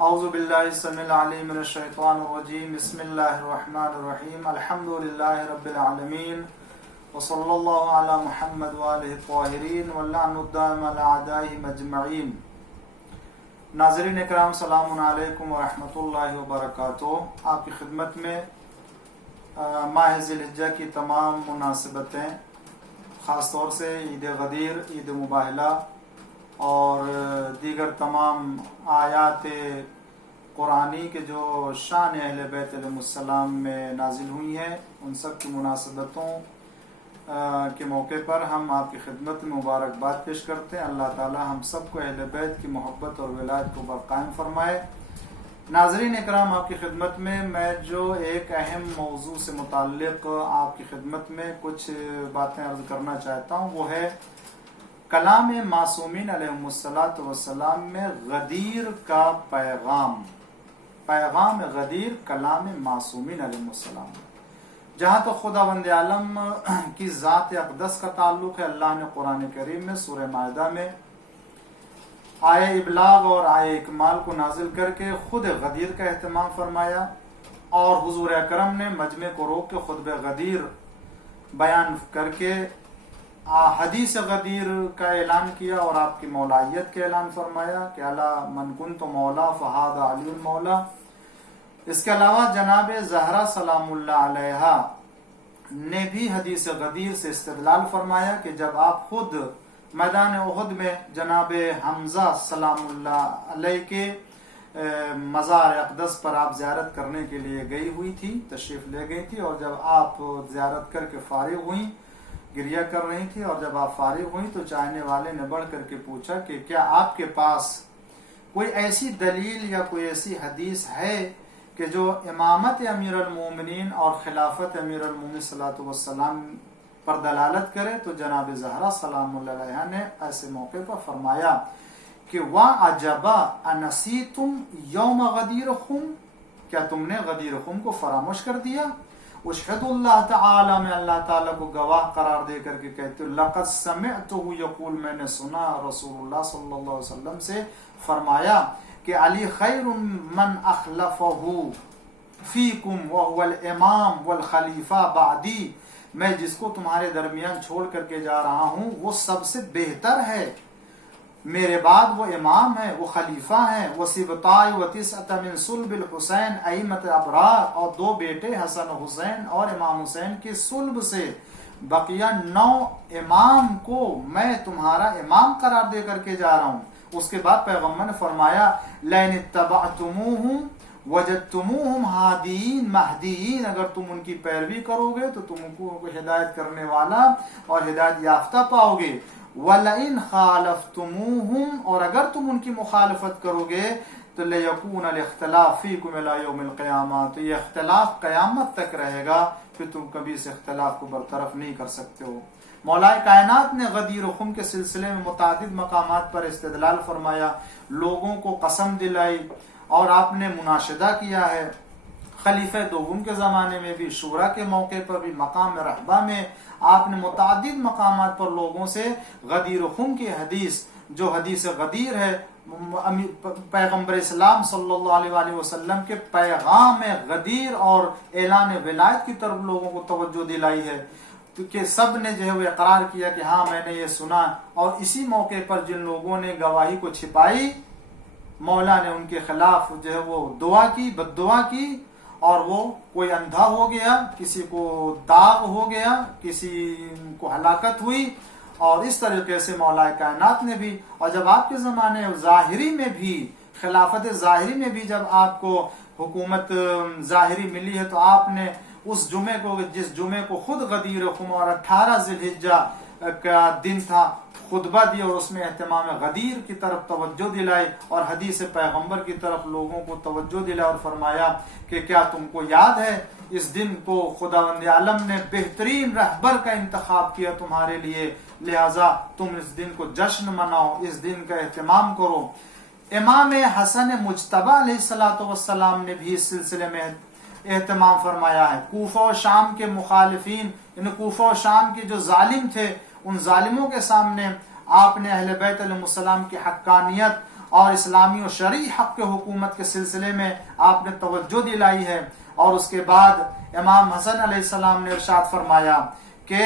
اعوذ باللہ السمیع العلیم من الشیطان الرجیم بسم اللہ الرحمن الرحیم الحمدللہ رب العالمین وصلی اللہ علی محمد وآلہ الطاہرین واللعن الدائم علی اعدائہم اجمعین۔ ناظرین اکرام، سلام علیکم ورحمۃ اللہ وبرکاتہ۔ آپ کی خدمت میں ماہ ذی الحجہ کی تمام مناسبتیں، خاص طور سے عید غدیر، عید مباہلہ اور دیگر تمام آیات قرآنی کے جو شان اہل بیت علیہ السلام میں نازل ہوئی ہیں، ان سب کی مناسبتوں کے موقع پر ہم آپ کی خدمت میں مبارکباد پیش کرتے ہیں۔ اللہ تعالی ہم سب کو اہل بیت کی محبت اور ولایت کو برقائم فرمائے۔ ناظرین اکرام، آپ کی خدمت میں جو ایک اہم موضوع سے متعلق آپ کی خدمت میں کچھ باتیں عرض کرنا چاہتا ہوں، وہ ہے کلام معصومین علیہم السلام میں غدیر کا پیغام غدیر کلام معصومین علیہم السلام۔ جہاں تو خداوند عالم کی ذات اقدس کا تعلق ہے، اللہ نے قرآن کریم میں سورہ مائدہ میں آیہ ابلاغ اور آیہ اکمال کو نازل کر کے خود غدیر کا اہتمام فرمایا، اور حضور اکرم نے مجمع کو روک کے خطبہ غدیر بیان کر کے حدیث غدیر کا اعلان کیا اور آپ کی مولائیت کا اعلان فرمایا کہ الا من کنت مولا فہذا علی المولا۔ اس کے علاوہ جناب زہرا سلام اللہ علیہا نے بھی حدیث غدیر سے استدلال فرمایا کہ جب آپ خود میدان احد میں جناب حمزہ سلام اللہ علیہ کے مزار اقدس پر آپ زیارت کرنے کے لیے گئی ہوئی تھی، تشریف لے گئی تھی، اور جب آپ زیارت کر کے فارغ ہوئیں، گریہ کر رہی تھی، اور جب آپ فارغ ہوئیں تو چاہنے والے نے بڑھ کر کے پوچھا کہ کیا آپ کے پاس کوئی ایسی دلیل یا کوئی ایسی حدیث ہے کہ جو امامت امیر المومنین اور خلافت امیر المومنین صلی اللہ علیہ وسلم پر دلالت کرے؟ تو جناب زہرا سلام اللہ علیہ نے ایسے موقع پر فرمایا کہ وَعَجَبَا أَنَسِيتُمْ يَوْمَ غَدِيرِ خُمْ، کیا تم نے غدیر خم کو فراموش کر دیا؟ اشہد اللہ تعالی، میں اللہ تعالیٰ کو گواہ قرار دے کر کے کہتے لقد سمعتہ یقول، میں نے سنا رسول اللہ صلی اللہ علیہ وسلم سے فرمایا کہ علی خیر من اخلفہ فیکم وہو الامام والخلیفہ بعدی، میں جس کو تمہارے درمیان چھوڑ کر کے جا رہا ہوں وہ سب سے بہتر ہے، میرے بعد وہ امام ہے، وہ خلیفہ ہیں، وہ سبطائے و تسعۃ من صلب الحسین ائمۃ ابرار، اور 2 بیٹے حسن و حسین اور امام حسین کی صلب سے بقیہ 9 امام کو میں تمہارا امام قرار دے کر کے جا رہا ہوں۔ اس کے بعد پیغمبر نے فرمایا لئن اتبعتموہم وجدتموہم ہادیین مہدیین، اگر تم ان کی پیروی کرو گے تو تم کو ہدایت کرنے والا اور ہدایت یافتہ پاؤ گے، وَلَئِنْ خَالَفْتُمُوهُمْ، اور اگر تم ان کی مخالفت کرو گے تو لَيَكُونَ الْاخْتِلَافُ فِيكُمْ إِلَى يَوْمِ الْقِيَامَةِ، تو یہ اختلاف قیامت تک رہے گا، پھر تم کبھی اس اختلاف کو برطرف نہیں کر سکتے ہو۔ مولا کائنات نے غدیر خم کے سلسلے میں متعدد مقامات پر استدلال فرمایا، لوگوں کو قسم دلائی، اور آپ نے مناشدہ کیا ہے۔ خلیفہ دوم کے زمانے میں بھی، شورا کے موقع پر بھی، مقام رہبہ میں آپ نے متعدد مقامات پر لوگوں سے غدیر خم کی حدیث، جو حدیث غدیر ہے، پیغمبر اسلام صلی اللہ علیہ وآلہ وسلم کے پیغام غدیر اور اعلان ولایت کی طرف لوگوں کو توجہ دلائی ہے، کیونکہ سب نے جو ہے وہ اقرار کیا کہ ہاں میں نے یہ سنا، اور اسی موقع پر جن لوگوں نے گواہی کو چھپائی، مولا نے ان کے خلاف جو ہے وہ دعا کی، بد دعا کی، اور وہ کوئی اندھا ہو گیا، کسی کو داغ ہو گیا، کسی کو ہلاکت ہوئی، اور اس طریقے سے مولا کائنات نے بھی، اور جب آپ کے زمانے ظاہری میں بھی، خلافت ظاہری میں بھی جب آپ کو حکومت ظاہری ملی ہے، تو آپ نے اس جمعے کو، جس جمعے کو خود غدیر خم اور 18 ذی الحجہ کا دن تھا، خطبہ دیا اور اس میں اہتمام غدیر کی طرف توجہ دلائی اور حدیث پیغمبر کی طرف لوگوں کو توجہ دلائی، اور فرمایا کہ کیا تم کو یاد ہے اس دن کو خداوند عالم نے بہترین رہبر کا انتخاب کیا تمہارے لیے، لہذا تم اس دن کو جشن مناؤ، اس دن کا اہتمام کرو۔ امام حسن مجتبی علیہ السلام نے بھی اس سلسلے میں اہتمام فرمایا ہے۔ کوفہ و شام کے مخالفین، یعنی کوفہ و شام کے جو ظالم تھے، ان ظالموں کے سامنے آپ نے اہل بیت علیہ السلام کی حقانیت اور اسلامی و شرعی حق کے حکومت کے سلسلے میں آپ نے توجہ دلائی ہے۔ اور اس کے بعد امام حسن علیہ السلام نے ارشاد فرمایا کہ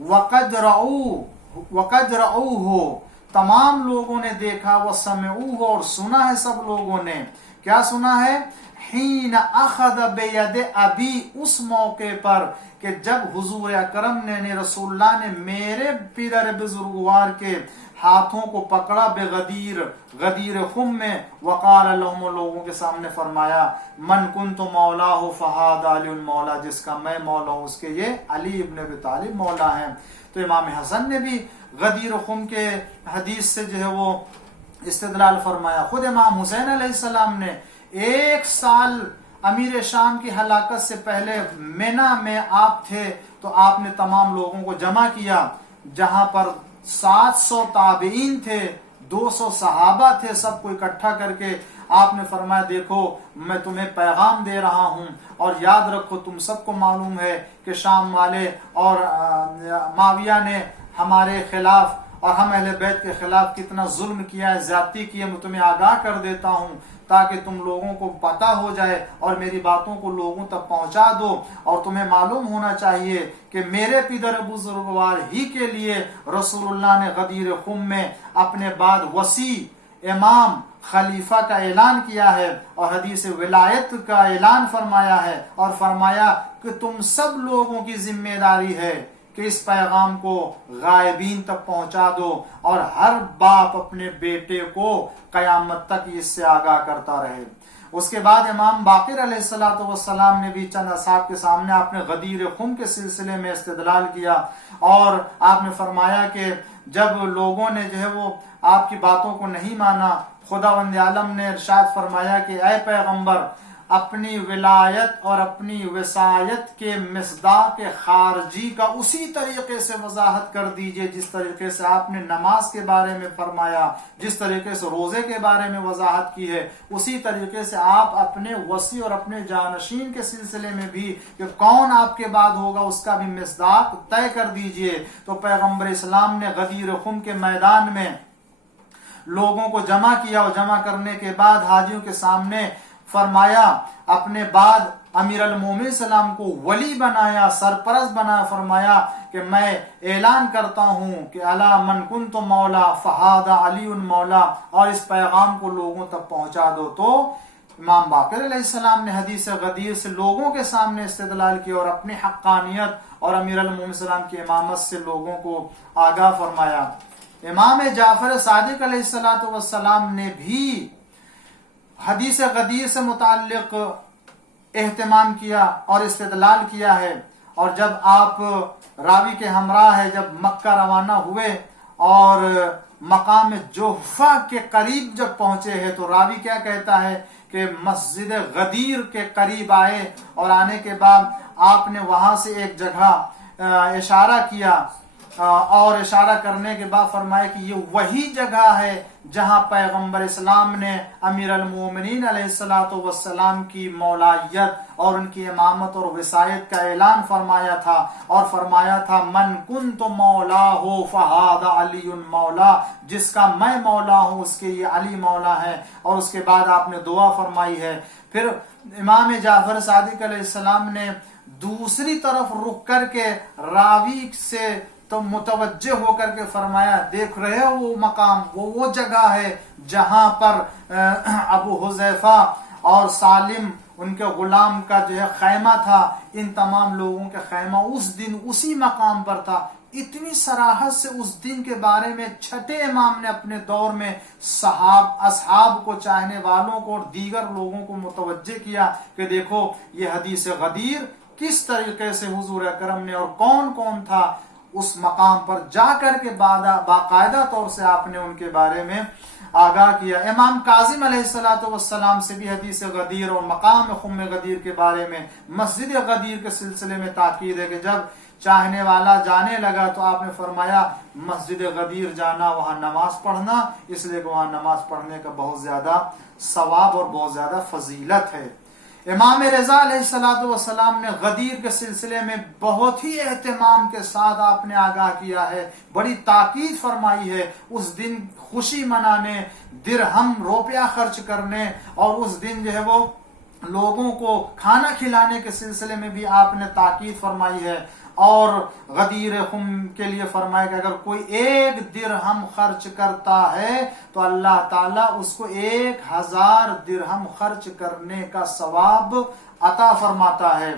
وَقَدْ رَأَوْهُ، تمام لوگوں نے دیکھا، وَسَمِعُوهُ، اور سنا ہے سب لوگوں نے۔ کیا سنا ہے؟ حین اخذ بید ابی، اس موقع پر کہ جب حضور اکرم نے رسول اللہ نے میرے پدر بزرگوار کے ہاتھوں کو پکڑا، غدیر خم میں، وقال لهم، لوگوں کے سامنے فرمایا، من کنت مولاہ فہذا علی مولا، جس کا میں مولا ہوں اس کے یہ علی ابن ابی طالب مولا ہیں۔ تو امام حسن نے بھی غدیر خم کے حدیث سے جو ہے وہ استدلال فرمایا۔ خود امام حسین علیہ السلام نے 1 سال امیر شام کی ہلاکت سے پہلے مینا میں آپ تھے تو آپ نے تمام لوگوں کو جمع کیا، جہاں پر 700 تابعین تھے، 200 صحابہ تھے، سب کو اکٹھا کر کے آپ نے فرمایا دیکھو میں تمہیں پیغام دے رہا ہوں، اور یاد رکھو تم سب کو معلوم ہے کہ شام والے اور معاویہ نے ہمارے خلاف اور ہم اہل بیت کے خلاف کتنا ظلم کیا ہے، زیادتی کی ہے، میں تمہیں آگاہ کر دیتا ہوں تاکہ تم لوگوں کو پتہ ہو جائے اور میری باتوں کو لوگوں تک پہنچا دو۔ اور تمہیں معلوم ہونا چاہیے کہ میرے پدر بزرگوار ہی کے لیے رسول اللہ نے غدیر خم میں اپنے بعد وصی، امام، خلیفہ کا اعلان کیا ہے اور حدیث ولایت کا اعلان فرمایا ہے، اور فرمایا کہ تم سب لوگوں کی ذمہ داری ہے کہ اس پیغام کو غائبین تک پہنچا دو، اور ہر باپ اپنے بیٹے کو قیامت تک اس سے آگاہ کرتا رہے۔ اس کے بعد امام باقر علیہ السلام نے بھی چند اصحاب کے سامنے آپ نے غدیر خم کے سلسلے میں استدلال کیا، اور آپ نے فرمایا کہ جب لوگوں نے جو ہے وہ آپ کی باتوں کو نہیں مانا، خداوند عالم نے ارشاد فرمایا کہ اے پیغمبر، اپنی ولایت اور اپنی وصایت کے مصداق خارجی کا اسی طریقے سے وضاحت کر دیجئے جس طریقے سے آپ نے نماز کے بارے میں فرمایا، جس طریقے سے روزے کے بارے میں وضاحت کی ہے، اسی طریقے سے آپ اپنے وصی اور اپنے جانشین کے سلسلے میں بھی کہ کون آپ کے بعد ہوگا اس کا بھی مصداق طے کر دیجئے۔ تو پیغمبر اسلام نے غدیر خم کے میدان میں لوگوں کو جمع کیا، اور جمع کرنے کے بعد حاجیوں کے سامنے فرمایا، اپنے بعد امیر المومنین السلام کو ولی بنایا، سرپرست بنایا، فرمایا کہ میں اعلان کرتا ہوں کہ الا من کنت مولا فہذا علی مولا، اور اس پیغام کو لوگوں تک پہنچا دو۔ تو امام باقر علیہ السلام نے حدیث غدیر سے لوگوں کے سامنے استدلال کیا اور اپنی حقانیت اور امیر المومنین السلام کی امامت سے لوگوں کو آگاہ فرمایا۔ امام جعفر صادق علیہ السلام نے بھی حدیث غدیر سے متعلق اہتمام کیا اور استدلال کیا ہے، اور جب آپ راوی کے ہمراہ ہے جب مکہ روانہ ہوئے اور مقام جوحفہ کے قریب جب پہنچے ہیں تو راوی کیا کہتا ہے کہ مسجد غدیر کے قریب آئے، اور آنے کے بعد آپ نے وہاں سے ایک جگہ اشارہ کیا، اور اشارہ کرنے کے بعد فرمایا کہ یہ وہی جگہ ہے جہاں پیغمبر اسلام نے امیر المومنین علیہ السلام کی مولایت اور ان کی امامت اور وصایت کا اعلان فرمایا تھا، اور فرمایا تھا من کنت مولاہ فہذا علی مولا، جس کا میں مولا ہوں اس کے یہ علی مولا ہے۔ اور اس کے بعد آپ نے دعا فرمائی ہے۔ پھر امام جعفر صادق علیہ السلام نے دوسری طرف رخ کر کے راوی سے تو متوجہ ہو کر کے فرمایا دیکھ رہے ہو وہ مقام، وہ جگہ ہے جہاں پر ابو حذیفہ اور سالم ان کے غلام کا جو ہے خیمہ تھا، ان تمام لوگوں کا خیمہ اس دن اسی مقام پر تھا۔ اتنی صراحت سے اس دن کے بارے میں چھٹے امام نے اپنے دور میں اصحاب کو، چاہنے والوں کو اور دیگر لوگوں کو متوجہ کیا کہ دیکھو یہ حدیث غدیر کس طریقے سے حضور اکرم نے اور کون کون تھا اس مقام پر جا کر کے باقاعدہ طور سے آپ نے ان کے بارے میں آگاہ کیا۔ امام کاظم علیہ السلام سے بھی حدیث غدیر اور مقام خم غدیر کے بارے میں، مسجد غدیر کے سلسلے میں تاکید ہے کہ جب چاہنے والا جانے لگا تو آپ نے فرمایا مسجد غدیر جانا، وہاں نماز پڑھنا، اس لیے کہ وہاں نماز پڑھنے کا بہت زیادہ ثواب اور بہت زیادہ فضیلت ہے۔ امام رضا علیہ الصلوۃ والسلام نے غدیر کے سلسلے میں بہت ہی اہتمام کے ساتھ آپ نے آگاہ کیا ہے، بڑی تاکید فرمائی ہے، اس دن خوشی منانے، درہم روپیہ خرچ کرنے، اور اس دن جو ہے وہ لوگوں کو کھانا کھلانے کے سلسلے میں بھی آپ نے تاکید فرمائی ہے، اور غدیر خم کے لیے فرمایا کہ اگر کوئی 1 درہم خرچ کرتا ہے تو اللہ تعالیٰ اس کو 1000 درہم خرچ کرنے کا ثواب عطا فرماتا ہے۔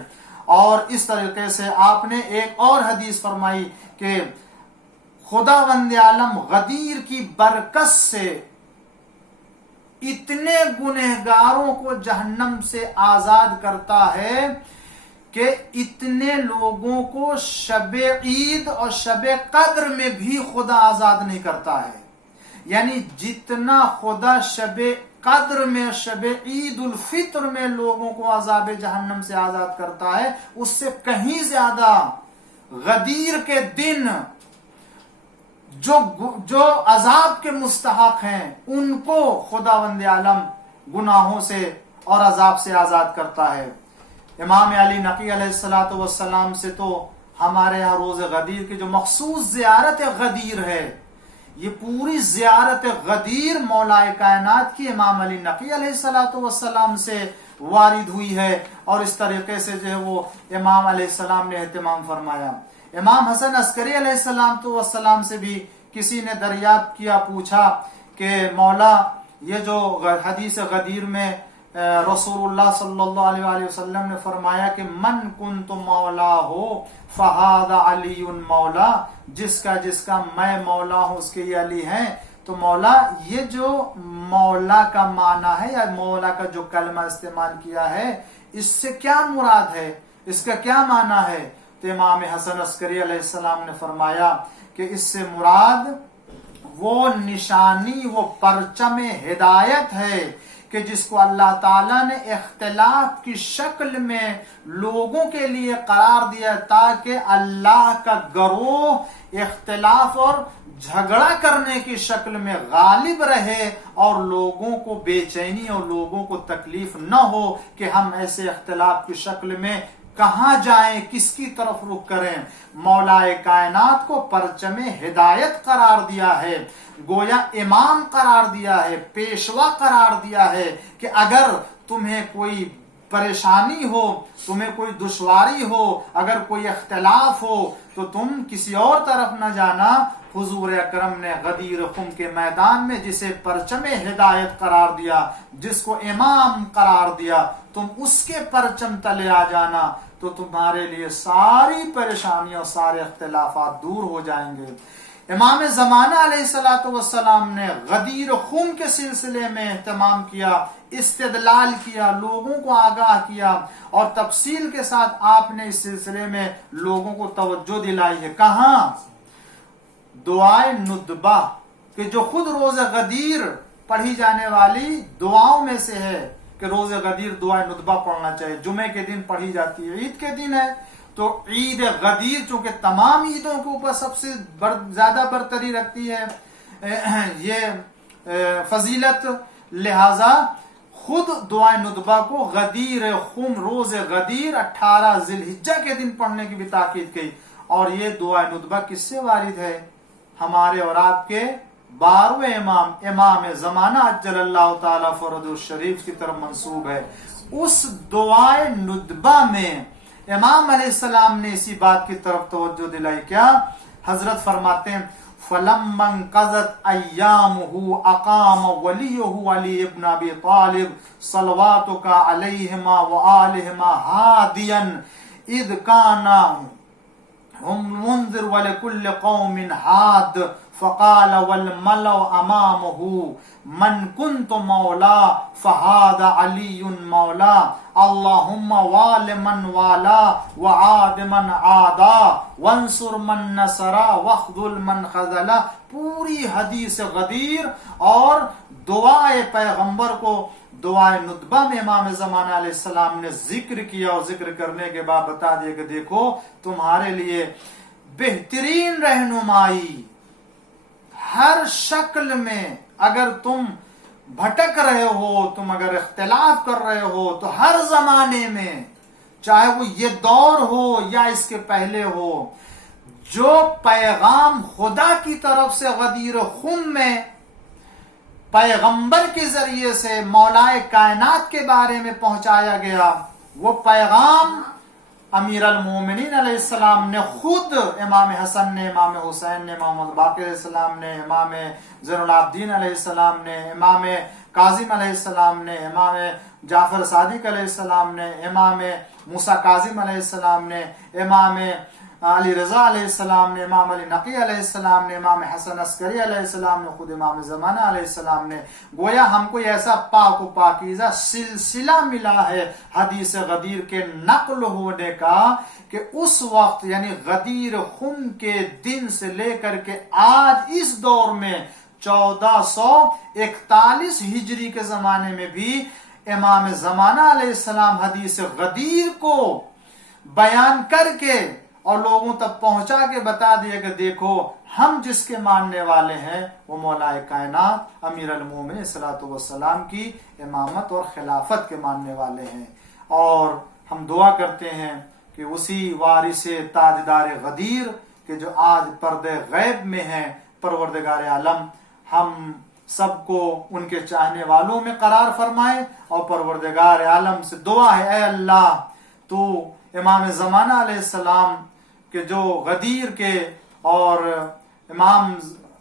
اور اس طریقے سے آپ نے ایک اور حدیث فرمائی کہ خداوند عالم غدیر کی برکت سے اتنے گنہگاروں کو جہنم سے آزاد کرتا ہے کہ اتنے لوگوں کو شب عید اور شب قدر میں بھی خدا آزاد نہیں کرتا ہے، یعنی جتنا خدا شب قدر میں، شب عید الفطر میں لوگوں کو عذاب جہنم سے آزاد کرتا ہے، اس سے کہیں زیادہ غدیر کے دن جو عذاب کے مستحق ہیں ان کو خداوند عالم گناہوں سے اور عذاب سے آزاد کرتا ہے۔ امام علی نقی علیہ الصلوۃ والسلام سے تو ہمارے ہاں روز غدیر کی جو مخصوص زیارت غدیر ہے، یہ پوری زیارت غدیر مولا کائنات کی امام علی نقی علیہ الصلوۃ والسلام سے وارد ہوئی ہے، اور اس طریقے سے جو ہے وہ امام علیہ السلام نے اہتمام فرمایا۔ امام حسن عسکری علیہ السلام سے بھی کسی نے دریافت کیا، پوچھا کہ مولا یہ جو حدیث غدیر میں رسول اللہ صلی اللہ علیہ وآلہ وسلم نے فرمایا کہ من کنت مولا ہو فہذا علی مولا، جس کا میں مولا ہوں اس کے یہ علی ہیں، تو مولا یہ جو مولا کا معنی ہے یا مولا کا جو کلمہ استعمال کیا ہے اس سے کیا مراد ہے، اس کا کیا معنی ہے؟ تو امام حسن عسکری علیہ السلام نے فرمایا کہ اس سے مراد وہ نشانی، وہ پرچم ہدایت ہے کہ جس کو اللہ تعالیٰ نے اختلاف کی شکل میں لوگوں کے لیے قرار دیا تاکہ اللہ کا گروہ اختلاف اور جھگڑا کرنے کی شکل میں غالب رہے اور لوگوں کو بے چینی اور لوگوں کو تکلیف نہ ہو کہ ہم ایسے اختلاف کی شکل میں کہاں جائیں، کس کی طرف رخ کریں۔ مولا کائنات کو پرچم ہدایت قرار دیا ہے، گویا امام قرار دیا ہے، پیشوا قرار دیا ہے کہ اگر تمہیں کوئی پریشانی ہو، تمہیں کوئی دشواری ہو، اگر کوئی اختلاف ہو تو تم کسی اور طرف نہ جانا۔ حضور اکرم نے غدیر خم کے میدان میں جسے پرچم ہدایت قرار دیا، جس کو امام قرار دیا، تم اس کے پرچم تلے آ جانا تو تمہارے لیے ساری پریشانیاں، سارے اختلافات دور ہو جائیں گے۔ امام زمانہ علیہ الصلوۃ والسلام نے غدیر خم کے سلسلے میں اہتمام کیا، استدلال کیا، لوگوں کو آگاہ کیا، اور تفصیل کے ساتھ آپ نے اس سلسلے میں لوگوں کو توجہ دلائی ہے۔ کہاں؟ دعائے ندبہ، کہ جو خود روز غدیر پڑھی جانے والی دعاؤں میں سے ہے کہ روز غدیر دعائے ندبہ پڑھنا چاہیے، جمعے کے دن پڑھی جاتی ہے، عید کے دن ہے تو عید غدیر چونکہ تمام عیدوں کے اوپر سب سے زیادہ برتری رکھتی ہے یہ فضیلت، لہذا خود دعائے ندبہ کو غدیر خم، روز غدیر 18 ذی الحجہ کے دن پڑھنے کی بھی تاکید کی۔ اور یہ دعائے ندبہ کس سے وارد ہے؟ ہمارے اور آپ کے 12ویں امام زمانہ عجل اللہ تعالی فرج الشریف کی طرف منسوب ہے۔ اس دعائے ندبہ میں امام علیہ السلام نے اسی بات کی طرف توجہ دلائی۔ کیا؟ حضرت فرماتے ہیں فَلَمَّا انْقَضَتْ أَيَّامُهُ أَقَامَ وَلِيُّهُ عَلِيُّ بْنُ أَبِي طَالِبٍ صَلَوَاتُكَ عَلَيْهِمَا وَآلِهِمَا هَادِيًا إِذْ كَانَ هُمْ مُنذِرُ وَلِكُلِّ قَوْمٍ هَادٍ فَقَالَ وَالْمَلَأُ أَمَامَهُ مَنْ كُنْتُ مَوْلَا فَهَذَا عَلِيٌّ مَوْلَا اللهم وال من والا وعاد من عادا وانصر من نصرا واخذل من خذلا۔ پوری حدیث غدیر اور دعائے پیغمبر کو دعائے ندبہ میں امام زمانہ علیہ السلام نے ذکر کیا، اور ذکر کرنے کے بعد بتا دیا کہ دیکھو تمہارے لیے بہترین رہنمائی ہر شکل میں، اگر تم بھٹک رہے ہو، تم اگر اختلاف کر رہے ہو تو ہر زمانے میں، چاہے وہ یہ دور ہو یا اس کے پہلے ہو، جو پیغام خدا کی طرف سے غدیر خم میں پیغمبر کے ذریعے سے مولائے کائنات کے بارے میں پہنچایا گیا، وہ پیغام امیر المومنین علیہ السلام نے خود، امام حسن نے، امام حسین نے، محمد باقر علیہ السلام نے، امام زین العابدین علیہ السلام نے، امام کاظم علیہ السلام نے، امام جعفر صادق علیہ السلام نے، امام موسیٰ کاظم علیہ السلام نے، امام علی رضا علیہ السلام نے، امام علی نقی علیہ السلام نے، امام حسن عسکری علیہ السلام نے، خود امام زمانہ علیہ السلام نے. گویا ہم کو ایسا پاک و پاکیزہ سلسلہ ملا ہے حدیث غدیر کے نقل ہونے کا کہ اس وقت یعنی غدیر خم کے دن سے لے کر کے آج اس دور میں 1441 ہجری کے زمانے میں بھی امام زمانہ علیہ السلام حدیث غدیر کو بیان کر کے اور لوگوں تک پہنچا کے بتا دیا کہ دیکھو ہم جس کے ماننے والے ہیں وہ مولا کائنات امیر المومنین صلی والسلام کی امامت اور خلافت کے ماننے والے ہیں. اور ہم دعا کرتے ہیں کہ اسی وارث تاجدار غدیر کہ جو آج پردے غیب میں ہیں، پروردگار عالم ہم سب کو ان کے چاہنے والوں میں قرار فرمائے. اور پروردگار عالم سے دعا ہے اے اللہ تو امام زمانہ علیہ السلام کہ جو غدیر کے اور امام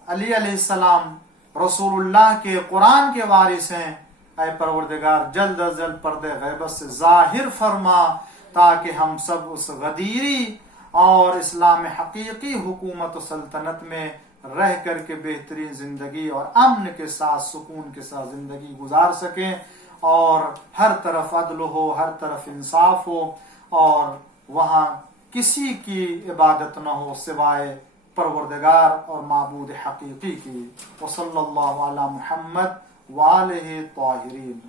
علی علیہ السلام رسول اللہ کے قرآن کے وارث ہیں، اے پروردگار جلد از جلد پردے غیبت سے ظاہر فرما تاکہ ہم سب اس غدیری اور اسلام حقیقی حکومت و سلطنت میں رہ کر کے بہترین زندگی اور امن کے ساتھ سکون کے ساتھ زندگی گزار سکیں، اور ہر طرف عدل ہو، ہر طرف انصاف ہو، اور وہاں کسی کی عبادت نہ ہو سوائے پروردگار اور معبود حقیقی کی. وصلی اللہ علی محمد وآلہ طاہرین.